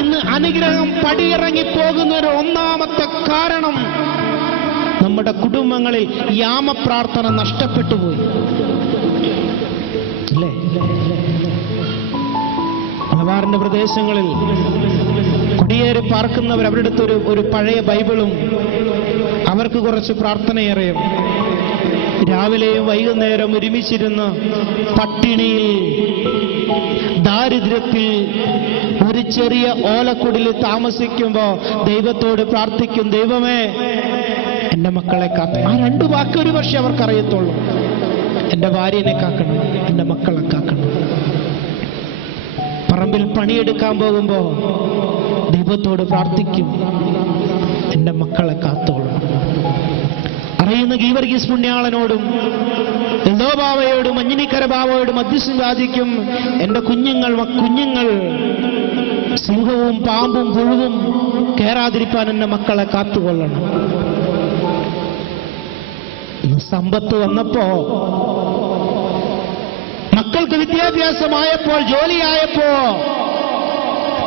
ഇന്ന് അനുഗ്രഹം പടിയിറങ്ങി പോകുന്ന ഒരു ഒന്നാമത്തെ കാരണം നമ്മുടെ കുടുംബങ്ങളിൽ യാമപ്രാർത്ഥന നഷ്ടപ്പെട്ടു പോയി അല്ലേ? മലബാറിന്റെ പ്രദേശങ്ങളിൽ കുടിയേറി പാർക്കുന്നവർ അവരുടെ അടുത്ത് ഒരു പഴയ ബൈബിളും അവർക്ക് കുറച്ച് പ്രാർത്ഥനയേറെയും രാവിലെയും വൈകുന്നേരം ഒരുമിച്ചിരുന്ന് പട്ടിണിയിൽ ദാരിദ്ര്യത്തിൽ ഒരു ചെറിയ ഓലക്കുടിൽ താമസിക്കുമ്പോ ദൈവത്തോട് പ്രാർത്ഥിക്കും, ദൈവമേ എന്റെ മക്കളെ കാക്കണം. ആ രണ്ടു വാക്ക് ഒരു പക്ഷെ അവർക്കറിയത്തുള്ളൂ. എന്റെ ഭാര്യനെ കാക്കണം, എന്റെ മക്കളെ കാക്കണം. പറമ്പിൽ പണിയെടുക്കാൻ പോകുമ്പോ ദൈവത്തോട് പ്രാർത്ഥിക്കും, എന്റെ മക്കളെ കാത്തോളും. അറിയുന്ന ഗീവർഗീസ് പുണ്യാളനോടും ബാവയോടും മഞ്ഞിനിക്കര ബാവയോടും മധ്യസ്ഥം യാചിക്കും, എന്റെ കുഞ്ഞുങ്ങൾ സിംഹവും പാമ്പും പുഴുവും കേറാതിരിക്കാൻ എന്റെ മക്കളെ കാത്തുകൊള്ളണം. സമ്പത്ത് വന്നപ്പോ, മക്കൾക്ക് വിദ്യാഭ്യാസമായപ്പോൾ, ജോലിയായപ്പോ,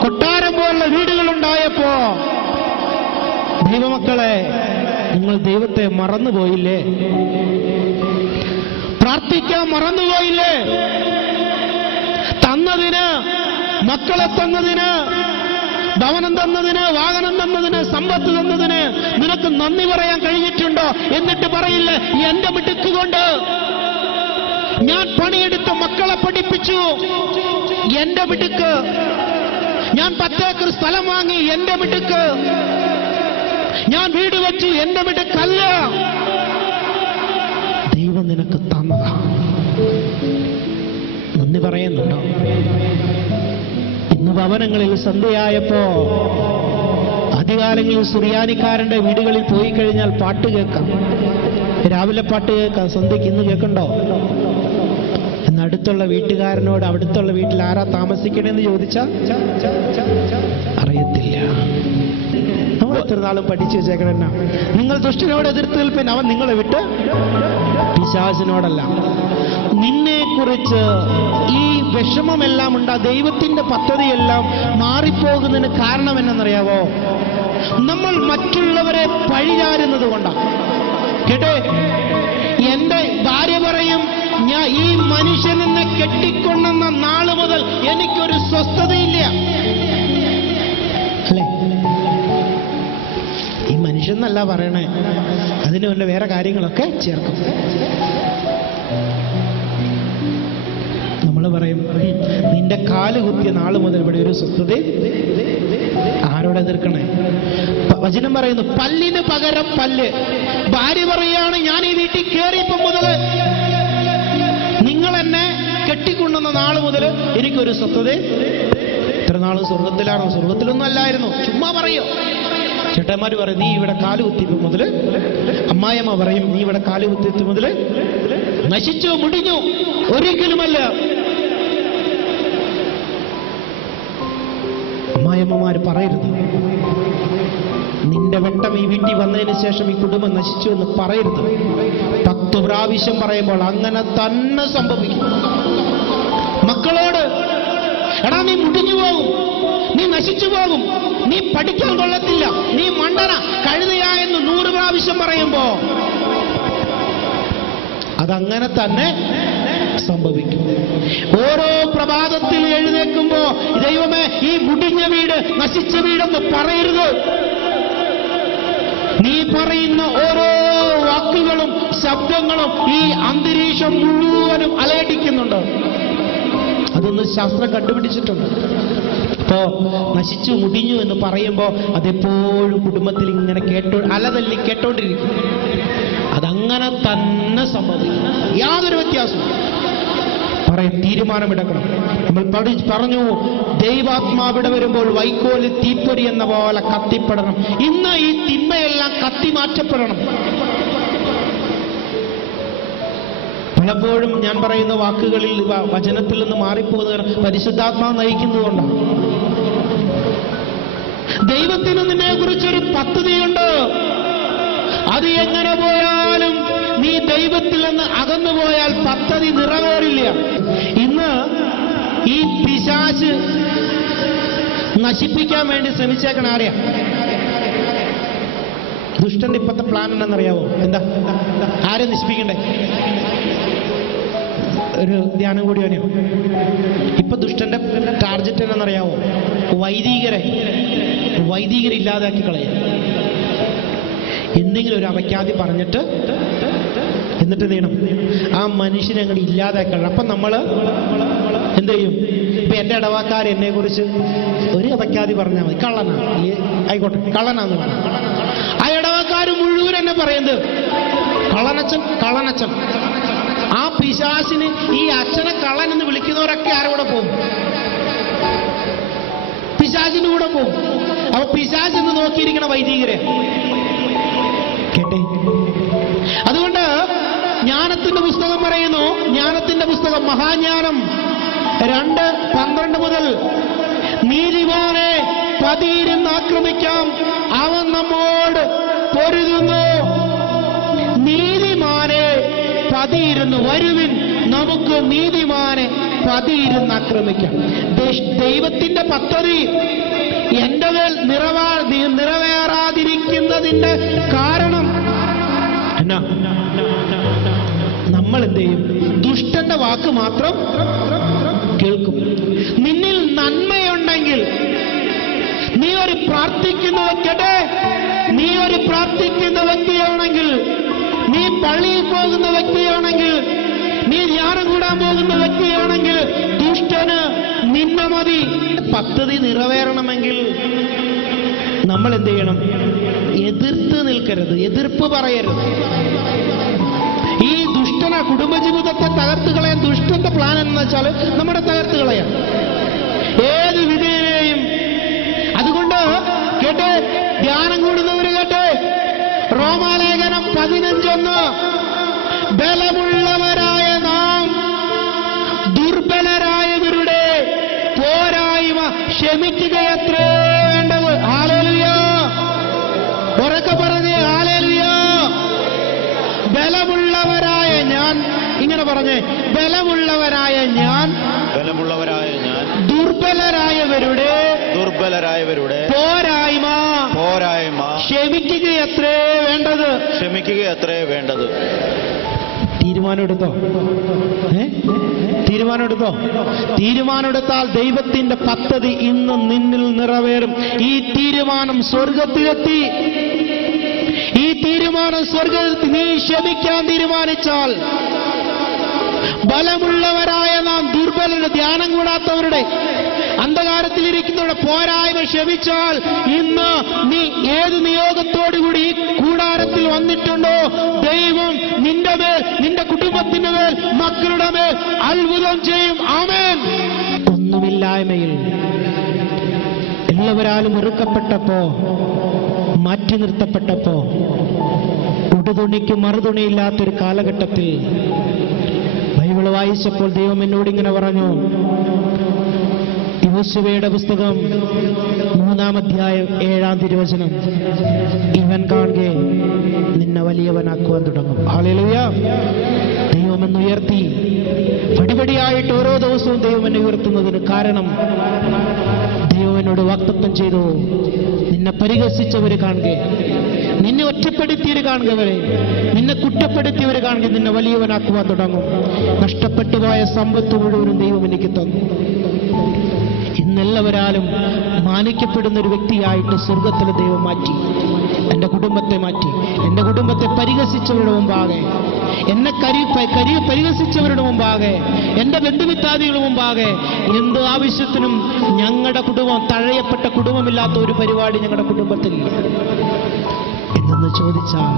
കൊട്ടാരം പോലുള്ള വീടുകളുണ്ടായപ്പോ, ദൈവമക്കളെ നിങ്ങൾ ദൈവത്തെ മറന്നുപോയില്ലേ? പ്രാർത്ഥിക്കാൻ മറന്നുപോയില്ലേ? തന്നതിന്, മക്കളെ തന്നതിന്, ഭവനം തന്നതിന്, വാഹനം തന്നതിന്, സമ്പത്ത് തന്നതിന് നിനക്ക് നന്ദി പറയാൻ കഴിഞ്ഞിട്ടുണ്ടോ? എന്നിട്ട് പറയില്ലേ, എന്റെ മിടുക്കുകൊണ്ട് ഞാൻ പണിയെടുത്ത് മക്കളെ പഠിപ്പിച്ചു, എന്റെ മിടുക്ക്. ഞാൻ 10 ഏക്കർ സ്ഥലം വാങ്ങി, എന്റെ മിടുക്ക്. ഞാൻ വീട് വെച്ചു, എന്റെ മിടുക്കല്ല. ദൈവം നിനക്ക് തന്നതാ. നന്ദി പറയുന്നുണ്ടോ? ഇന്ന് ഭവനങ്ങളിൽ സന്ധ്യയായപ്പോ, ആദ്യകാലങ്ങളിൽ സുറിയാനിക്കാരന്റെ വീടുകളിൽ പോയി കഴിഞ്ഞാൽ പാട്ട് കേൾക്കാം. രാവിലെ പാട്ട് കേൾക്കാം, സന്ധ്യയ്ക്ക് ഇന്ന് കേൾക്കണ്ടോ? എന്ന് അടുത്തുള്ള വീട്ടുകാരനോട് അടുത്തുള്ള വീട്ടിൽ ആരാ താമസിക്കണേന്ന് ചോദിച്ചാൽ അറിയത്തില്ല. നമ്മൾ എത്ര നാളും പഠിച്ചു വെച്ചേക്കണെന്നാ, നിങ്ങൾ ദുഷ്ടനോട് എതിർത്ത് നിൽപ്പിൻ, അവൻ നിങ്ങളെ വിട്ട് പിശാചിനോടല്ല. നിന്നെ കുറിച്ച് ഈ വിഷമമെല്ലാം ഉണ്ടാ, ദൈവത്തിന്റെ പദ്ധതിയെല്ലാം മാറിപ്പോകുന്നതിന് കാരണം എന്നറിയാവോ? നമ്മൾ മറ്റുള്ളവരെ പഴിചാരുന്നത് കൊണ്ടാണ്. കേട്ടേ, എന്റെ ഭാര്യ പറയും, ഞാൻ ഈ മനുഷ്യൻ എന്നെ കെട്ടിക്കൊണ്ടെന്ന നാള് മുതൽ എനിക്കൊരു സ്വസ്ഥതയില്ല അല്ലേ? ഈ മനുഷ്യൻ എന്നല്ല പറയണേ, അതിന് വല്ല വേറെ കാര്യങ്ങളൊക്കെ ചേർക്കും. നമ്മൾ പറയും, നിന്റെ കാല് കുത്തിയ നാള് മുതൽ ഇവിടെ ഒരു സ്വസ്ഥത. ആരോട് എതിർക്കണേ? വചനം പറയുന്നു, പല്ലിന് പകരം പല്ല്. ഭാര്യ പറയാണ്, ഞാൻ ഈ വീട്ടിൽ കയറിയപ്പം മുതൽ, നിങ്ങൾ എന്നെ കെട്ടിക്കൊണ്ടുവന്ന നാള് മുതൽ എനിക്കൊരു സ്വസ്ഥത. ഇത്ര നാള് സ്വർഗത്തിലാണോ? സ്വർഗത്തിലൊന്നും അല്ലായിരുന്നു, ചുമ്മാ പറയോ. ചേട്ടന്മാര് പറയും, നീ ഇവിടെ കാല് കുത്തിയപ്പോ മുതല്. അമ്മായിയമ്മ പറയും, നീ ഇവിടെ കാല് കുത്തിയപ്പോ മുതല് നശിച്ചു മുടിഞ്ഞു. ഒരിക്കലുമല്ല. അമ്മായിയമ്മമാര് പറയരുത്, നിന്റെ വെട്ടം ഈ വീട്ടിൽ വന്നതിന് ശേഷം ഈ കുടുംബം നശിച്ചു എന്ന് പറയരുത്. 10 പ്രാവശ്യം പറയുമ്പോൾ അങ്ങനെ തന്നെ സംഭവിക്കും. മക്കളോട്, എടാ നീ മുടിഞ്ഞു പോകും, നീ നശിച്ചു പോകും, നീ പഠിക്കാൻ കൊള്ളത്തില്ല, നീ മണ്ടന കഴുതയായെന്ന് 100 പ്രാവശ്യം പറയുമ്പോ അതങ്ങനെ തന്നെ സംഭവിക്കും. ഓരോ പ്രഭാതത്തിൽ എഴുന്നേൽക്കുമ്പോ, ദൈവമേ ഈ മുടിഞ്ഞ വീട്, നശിച്ച വീടെന്ന് പറയരുത്. നീ പറയുന്ന ഓരോ വാക്കുകളും ശബ്ദങ്ങളും ഈ അന്തരീക്ഷം മുഴുവനും അലയടിക്കുന്നുണ്ട്. അതൊന്ന് ശാസ്ത്രം കണ്ടുപിടിച്ചിട്ടുണ്ട്. അപ്പോ നശിച്ചു മുടിഞ്ഞു എന്ന് പറയുമ്പോ അതെപ്പോഴും കുടുംബത്തിൽ ഇങ്ങനെ അലതല്ലി കേട്ടോണ്ടിരിക്കും. അതങ്ങനെ തന്നെ സംഭവിക്കും, യാതൊരു വ്യത്യാസവും. പറയും, തീരുമാനമെടുക്കണം. നമ്മൾ പറഞ്ഞു, ദൈവാത്മാവിടെ വരുമ്പോൾ വൈക്കോല് തീപ്പൊരി എന്ന പോലെ കത്തിപ്പെടണം. ഇന്ന് ഈ തിന്മയെല്ലാം കത്തി മാറ്റപ്പെടണം. പലപ്പോഴും ഞാൻ പറയുന്ന വാക്കുകളിൽ, വചനത്തിൽ നിന്ന് മാറിപ്പോകുന്ന പരിശുദ്ധാത്മാവ് നയിക്കുന്നതുകൊണ്ടാണ്. ദൈവത്തിന് നിന്നെ കുറിച്ചൊരു പദ്ധതിയുണ്ട്. അത് എങ്ങനെ പോയാലും നീ ദൈവത്തിൽ നിന്ന് അകന്നുപോയാൽ പദ്ധതി നിറവേറില്ല. ഇന്ന് ഈ പിശാച് നശിപ്പിക്കാൻ വേണ്ടി ശ്രമിച്ചേക്കണ ആരെയാ? ദുഷ്ടന്റെ ഇപ്പത്തെ പ്ലാൻ എന്നറിയാവോ? എന്താ? ആരെ നശിപ്പിക്കണ്ടേ? ഒരു ധ്യാനം കൂടി വനെയോ. ഇപ്പൊ ദുഷ്ടന്റെ ടാർജറ്റ് എന്നറിയാവോ? വൈദികരെ ഇല്ലാതാക്കി കളയാം. എന്തെങ്കിലും ഒരു അവഖ്യാതി പറഞ്ഞിട്ട് എന്നിട്ട് എന്ത് ചെയ്യണം? ആ മനുഷ്യനെ അങ്ങോട്ട് ഇല്ലാതാക്കണം. അപ്പം നമ്മൾ എന്ത് ചെയ്യും? ഇപ്പൊ എന്റെ ഇടവാക്കാർ എന്നെ കുറിച്ച് ഒരു അവഖ്യാതി പറഞ്ഞാൽ മതി, കള്ളനാ ആയിക്കോട്ടെ, കള്ളനാന്ന് പറഞ്ഞു. ആ ഇടവക്കാർ മുഴുവൻ എന്നെ പറയുന്നത് കള്ളനച്ഛൻ. ആ പിശാചിന് ഈ അച്ഛനെ കള്ളൻ എന്ന് വിളിക്കുന്നവരൊക്കെ ആരോടെ പോകും? പിശാചിന്റെ കൂടെ പോകും. അപ്പൊ പിശാച് എന്ന് നോക്കിയിരിക്കണ വൈദികരെ കേട്ടെ. അതുകൊണ്ട് ജ്ഞാനത്തിന്റെ പുസ്തകം പറയുന്നു, ജ്ഞാനത്തിന്റെ പുസ്തകം മഹാജ്ഞാനം 2:12 മുതൽ, നീതിമാനെ പതിയിരുന്ന് ആക്രമിക്കാം, അവൻ നമ്മോട് പൊരുതുന്നു. നീതിമാനെ പതിയിരുന്ന് വരുവിൻ, നമുക്ക് നീതിമാനെ പതിയിരുന്ന് ആക്രമിക്കാം. ദൈവത്തിന്റെ പദ്ധതി എന്റെ മേൽ നിറവേറാതിരിക്കുന്നതിന്റെ കാരണം എന്നാ? നമ്മൾ എന്ത് ചെയ്യും? ദുഷ്ടന്റെ വാക്ക് മാത്രം കേൾക്കും. നിന്നിൽ നന്മയുണ്ടെങ്കിൽ നീ ഒരു പ്രാർത്ഥിക്കുന്ന വ്യക്തിയാണെങ്കിൽ, നീ പള്ളിയിൽ പോകുന്ന വ്യക്തിയാണെങ്കിൽ, നീ ധ്യാനം കൂടാൻ പോകുന്ന വ്യക്തിയാണെങ്കിൽ, ദുഷ്ടന് നിന്നെ മതി. പദ്ധതി നിറവേറണമെങ്കിൽ നമ്മൾ എന്ത് ചെയ്യണം? എതിർത്ത് നിൽക്കരുത്, എതിർപ്പ് പറയരുത്. ഈ ദുഷ്ടന കുടുംബജീവിതത്തെ തകർത്ത് കളയാൻ ദുഷ്ടന്റെ പ്ലാൻ എന്ന് വെച്ചാൽ നമ്മുടെ തകർത്ത് കളയാൻ ഏത് വിധേനയും. അതുകൊണ്ട് കേട്ടെ, ധ്യാനം കൂടുന്നവര് കേട്ടെ, റോമാലേഖനം 15:1, ബലമുള്ളവരായ നാം ദുർബലരായവരുടെ പോരായ്മ ക്ഷമിക്കുകയത്രേ വേണ്ടത്. ഹല്ലേലൂയ! ഉറക്കെ പറഞ്ഞേ ഹല്ലേലൂയ! ബലമുള്ളവരായ ഞാൻ, ഇങ്ങനെ പറഞ്ഞേ, ബലമുള്ളവരായ ഞാൻ ദുർബലരായവരുടെ പോരായ്മ ക്ഷമിക്കുകയത്രേ വേണ്ടത്. തീരുമാനമെടുത്തോ? തീരുമാനമെടുത്താൽ ദൈവത്തിന്റെ പദ്ധതി ഇന്ന് നിന്നിൽ നിറവേറും. ഈ തീരുമാനം സ്വർഗത്തിലെത്തി. നീ ക്ഷമിക്കാൻ തീരുമാനിച്ചാൽ, ബലമുള്ളവരായ നാം ദുർബലരുടെ, ധ്യാനം കൂടാത്തവരുടെ, അന്ധകാരത്തിലിരിക്കുന്നവരുടെ പോരായ്മ ക്ഷമിച്ചാൽ, ഇന്ന് നീ ഏത് നിയോഗത്തോടുകൂടി ഈ കൂടാരത്തിൽ വന്നിട്ടുണ്ടോ, ദൈവം നിന്റെ മേൽ, നിന്റെ കുടുംബത്തിന്റെ മേൽ, മക്കളുടെ മേൽ അത്ഭുതം ചെയ്യും. ആമേൻ. ഒന്നുമില്ലായ്മയിൽ എല്ലാവരാലും വെറുക്കപ്പെട്ടപ്പോ, മാറ്റി നിർത്തപ്പെട്ടപ്പോ, ഉടുതുണിക്ക് മറുതുണിയില്ലാത്തൊരു കാലഘട്ടത്തിൽ ബൈബിൾ വായിച്ചപ്പോൾ ദൈവം എന്നോട് ഇങ്ങനെ പറഞ്ഞു, യോശുവയുടെ പുസ്തകം 3-ാം അധ്യായം 7-ാം തിരുവചനം, ഇവൻ കാണുകെ നിന്നെ വലിയവനാക്കുവാൻ തുടങ്ങും. ഹല്ലേലൂയ! ദൈവം എന്നെ ഉയർത്തി. പടിപടിയായിട്ട് ഓരോ ദിവസവും ദൈവം എന്നെ ഉയർത്തുന്നതിന് കാരണം, ദൈവം എന്നോട് വാഗ്ദത്തം ചെയ്തു, നിന്നെ പരിഹസിച്ചവര് കാണുക, നിന്നെ ഒറ്റപ്പെടുത്തിയവര് കാണുകവരെ, നിന്നെ കുറ്റപ്പെടുത്തിയവര് കാണുക, നിന്നെ വലിയവനാക്കുവാൻ തുടങ്ങും. നഷ്ടപ്പെട്ടു പോയ സമ്പത്ത് മുഴുവനും ദൈവം എനിക്ക് തന്നു. ഇന്നെല്ലാവരാലും മാനിക്കപ്പെടുന്ന ഒരു വ്യക്തിയായിട്ട് സ്വർഗത്തിലെ ദൈവം മാറ്റി. എൻ്റെ കുടുംബത്തെ മാറ്റി. എൻ്റെ കുടുംബത്തെ പരിഹസിച്ചവരുടെ മുമ്പാകെ, എന്നെ പരിഹസിച്ചവരുടെ മുമ്പാകെ, എൻ്റെ ബന്ധുമിത്രാദികളുടെ മുമ്പാകെ, എന്ത് ആവശ്യത്തിനും ഞങ്ങളുടെ കുടുംബം, തഴയപ്പെട്ട കുടുംബമില്ലാത്ത ഒരു പരിപാടി ഞങ്ങളുടെ കുടുംബത്തിൽ എന്തെന്ന് ചോദിച്ചാൽ,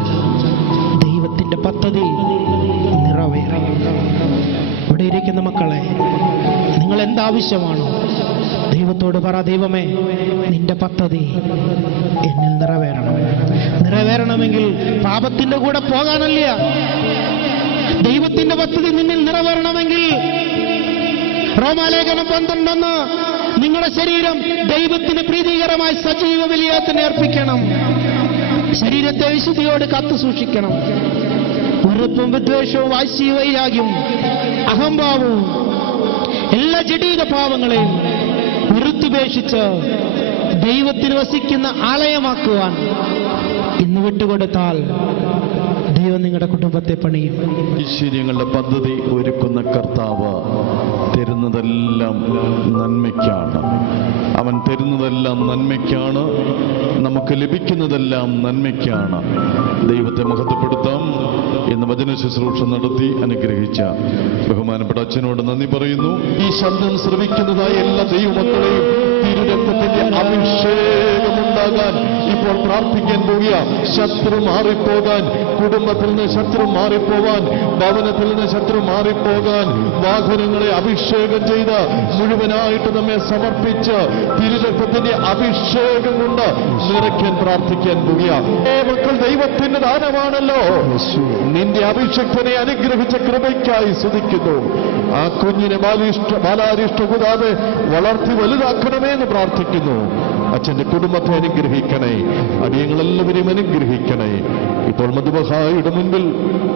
ദൈവത്തിൻ്റെ പദ്ധതി നിറവേറി. ഇവിടെ ഇരിക്കുന്ന മക്കളെ, നിങ്ങൾ എന്താവശ്യമാണോ ദൈവത്തോട് പറ, ദൈവമേ നിന്റെ പദ്ധതി എന്നിൽ നിറവേറണമെങ്കിൽ പാപത്തിന്റെ കൂടെ പോകാനല്ല. ദൈവത്തിന്റെ പദ്ധതി നിന്നിൽ നിറവേറണമെങ്കിൽ റോമാലേഖനം 12:1, നിങ്ങളുടെ ശരീരം ദൈവത്തിന് പ്രീതികരമായി സജീവ ബലിയായി അർപ്പിക്കണം. ശരീരത്തെ വിശുദ്ധിയോട് കാത്തു സൂക്ഷിക്കണം. വെറുപ്പും വിദ്വേഷവും വാശിയും വൈരാഗ്യവും അഹംഭാവവും എല്ലാ ജഡീക പാവങ്ങളെയും വെറുത്തുപേക്ഷിച്ച് ദൈവത്തിന് വസിക്കുന്ന ആലയമാക്കുവാൻ ഇന്ന് വിട്ടുകൊടുത്താൽ ദൈവം നിങ്ങളുടെ കുടുംബത്തെ പണിയും. ഐശ്വര്യങ്ങളുടെ പദ്ധതി ഒരുക്കുന്ന കർത്താവ് തരുന്നതെല്ലാം നന്മയ്ക്കാണ്. അവൻ തരുന്നതെല്ലാം നന്മയ്ക്കാണ്. നമുക്ക് ലഭിക്കുന്നതെല്ലാം നന്മയ്ക്കാണ്. ദൈവത്തെ മഹത്വപ്പെടുത്താം. ഇന്ന് വചന ശുശ്രൂഷ നടത്തി അനുഗ്രഹിച്ച ബഹുമാനപ്പെട്ട അച്ഛനോട് നന്ദി പറയുന്നു. ഈ ശബ്ദം ശ്രവിക്കുന്നതായ എല്ലാ ദൈവമക്കളെയും തിരുരക്തത്തിന്റെ അഭിഷേകമുണ്ടാകാൻ ഇപ്പോൾ പ്രാർത്ഥിക്കാൻ പോവുക. ശത്രു മാറിപ്പോകാൻ, കുടുംബത്തിൽ നിന്ന് ശത്രു മാറിപ്പോവാൻ, ഭവനത്തിൽ നിന്ന് ശത്രു മാറിപ്പോകാൻ, വാഹനങ്ങളെ അഭിഷേകം ചെയ്ത് മുഴുവനായിട്ട് നമ്മെ സമർപ്പിച്ച് തിരുരക്തത്തിന്റെ അഭിഷേകം കൊണ്ട് നിറയ്ക്കാൻ പ്രാർത്ഥിക്കാൻ പോവുക. മക്കൾ ദൈവത്തിന്റെ ദാനമാണല്ലോ. നിന്റെ അഭിഷക്തനെ അനുഗ്രഹിച്ച കൃപയ്ക്കായി സ്തുതിക്കുന്നു. ആ കുഞ്ഞിനെ ബാലാരിഷ്ട കൂടാതെ വളർത്തി വലുതാക്കണമേ എന്ന് പ്രാർത്ഥിക്കുന്നു. അച്ഛന്റെ കുടുംബത്തെ അനുഗ്രഹിക്കണേ. അടിയങ്ങളെല്ലാവരെയും അനുഗ്രഹിക്കണേ. ഇപ്പോൾ മധുബഹായുടെ മുൻപിൽ,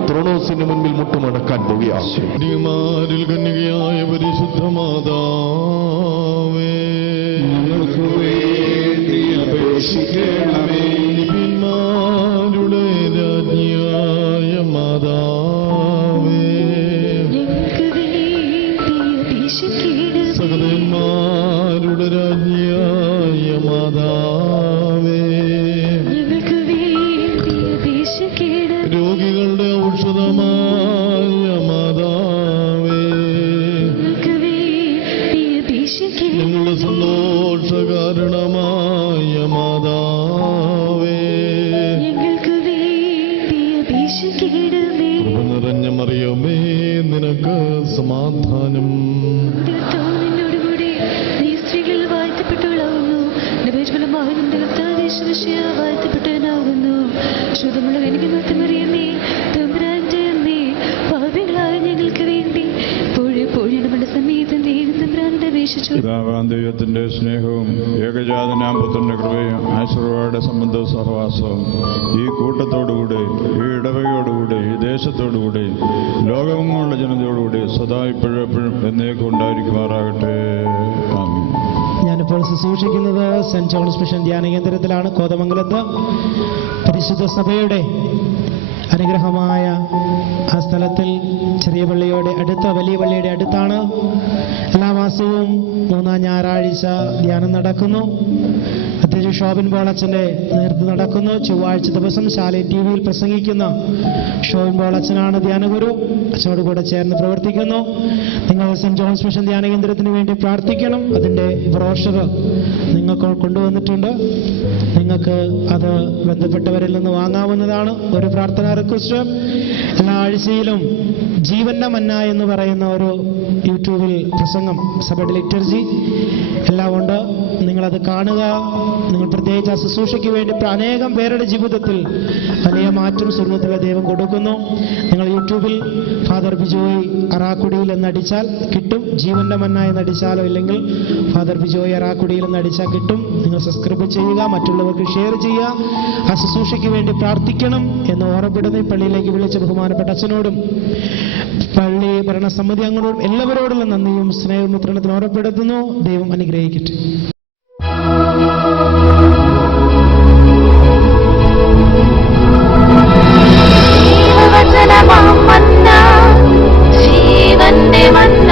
ത്രോണോസിന് മുൻപിൽ മുട്ടുമടക്കാൻ പോവുകയാണ്. കന്യകയായ പരിശുദ്ധ മാതാവേ, ഞങ്ങൾക്ക് വേണ്ടി അപേക്ഷിക്കണമേ. നിബിന്മാരുടെ രാജ്ഞിയായ മാതാവേ, സകലന്മാരുടെ രാജ്ഞിയായ മാതാവേ, രോഗികളുടെ ഔഷധമായ മാതാവേ, ഞങ്ങളുടെ സന്തോഷകാരണമായ മാതാവേ, കൃപ നിറഞ്ഞ മറിയമേ, നിനക്ക് സമാധാനം. വാഴ്ത്തപ്പെട്ടവനാകുന്നു. ശുദ്ധമുള്ള എനിക്ക് മറിയമേ, തമ്പുരാന്റെ അമ്മേ, പാപികളായ ഞങ്ങൾക്ക് വേണ്ടി ഇപ്പോഴും നമ്മുടെ സമയത്തും ദൈവം തമ്പുരാനോട് അപേക്ഷിച്ചു. പിതാവാം ദൈവത്തിന്റെ സ്നേഹവും ഏകജാതനാം പുത്രന്റെ കൃപയും ആശീർവാദ സംബന്ധവും സഹവാസവും ഈ കൂട്ടത്തോടുകൂടി, ഈ ഇടവകയോടുകൂടി, ഈ ദേശത്തോടുകൂടി, ലോകമെങ്ങുള്ള ജനതയോടുകൂടി സദാ ഇപ്പോഴെപ്പോഴും എന്നേക്കും ഉണ്ടായിരിക്കുമാറാകട്ടെ. ആമീൻ. ഞാനിപ്പോൾ ശുശ്രൂഷിക്കുന്നത് സെന്റ് ജോൺസ് മിഷൻ ധ്യാന കേന്ദ്രത്തിലാണ്, കോതമംഗലത്ത്. പരിശുദ്ധ സഭയുടെ അനുഗ്രഹമായ ആ സ്ഥലത്തിൽ ചെറിയ പള്ളിയുടെ അടുത്ത, വലിയ പള്ളിയുടെ അടുത്താണ്. എല്ലാ മാസവും 3-ാം ഞായറാഴ്ച ധ്യാനം നടക്കുന്നു. പ്രത്യേകിച്ച് ഷോബിൻ ബോളച്ചന്റെ നേതൃത്വം നടക്കുന്നു. ചൊവ്വാഴ്ച ദിവസം ശാലൈ ടി വിയിൽ പ്രസംഗിക്കുന്ന ഷോബിൻ ബോളച്ചനാണ് ധ്യാനഗുരു. അച്ഛനോട് കൂടെ ചേർന്ന് പ്രവർത്തിക്കുന്നു. നിങ്ങൾ സെന്റ് ജോൺസ് മിഷൻ ധ്യാന കേന്ദ്രത്തിന് വേണ്ടി പ്രാർത്ഥിക്കണം. അതിൻ്റെ ബ്രോഷർ നിങ്ങൾക്ക് കൊണ്ടുവന്നിട്ടുണ്ട്. നിങ്ങൾക്ക് അത് ബന്ധപ്പെട്ടവരിൽ നിന്ന് വാങ്ങാവുന്നതാണ്. ഒരു പ്രാർത്ഥനാ റിക്വസ്റ്റ്, എല്ലാ ആഴ്ചയിലും ജീവന്റെ മന്ന എന്ന് പറയുന്ന ഒരു യൂട്യൂബിൽ പ്രസംഗം, സഭയുടെ ലിറ്റർജി എല്ലാം ഉണ്ട്. നിങ്ങളത് കാണുക. നിങ്ങൾ പ്രത്യേകിച്ച് ആ ശുശ്രൂഷയ്ക്ക് വേണ്ടി അനേകം പേരുടെ ജീവിതത്തിൽ വലിയ മാറ്റം സ്വർഗ്ഗത്തിലെ ദൈവം കൊടുക്കുന്നു. നിങ്ങൾ യൂട്യൂബിൽ ഫാദർ ബിജോയ് അറാക്കുടിയിൽ എന്നടിച്ചാൽ കിട്ടും. ജീവന്റെ മന്ന എന്നടിച്ചാലോ ഇല്ലെങ്കിൽ ഫാദർ ബിജോയ് അറാക്കുടിയിൽ എന്നടിച്ചാൽ കിട്ടും. നിങ്ങൾ സബ്സ്ക്രൈബ് ചെയ്യുക, മറ്റുള്ളവർക്ക് ഷെയർ ചെയ്യുക. ആ ശുശ്രൂഷയ്ക്ക് വേണ്ടി പ്രാർത്ഥിക്കണം എന്ന് ഓർമ്മപ്പെടുന്ന പള്ളിയിലേക്ക് വിളിച്ച ബഹുമാനപ്പെട്ട അച്ഛനോടും പള്ളി ഭരണസമിതി അംഗങ്ങളോടും എല്ലാവരോടുള്ള നന്ദിയും സ്നേഹവും മിത്രത്തിന് ഓർമ്മപ്പെടുത്തുന്നു. ദൈവം അനുഗ്രഹിക്കട്ടെ. ജീവന്റെ മന്ന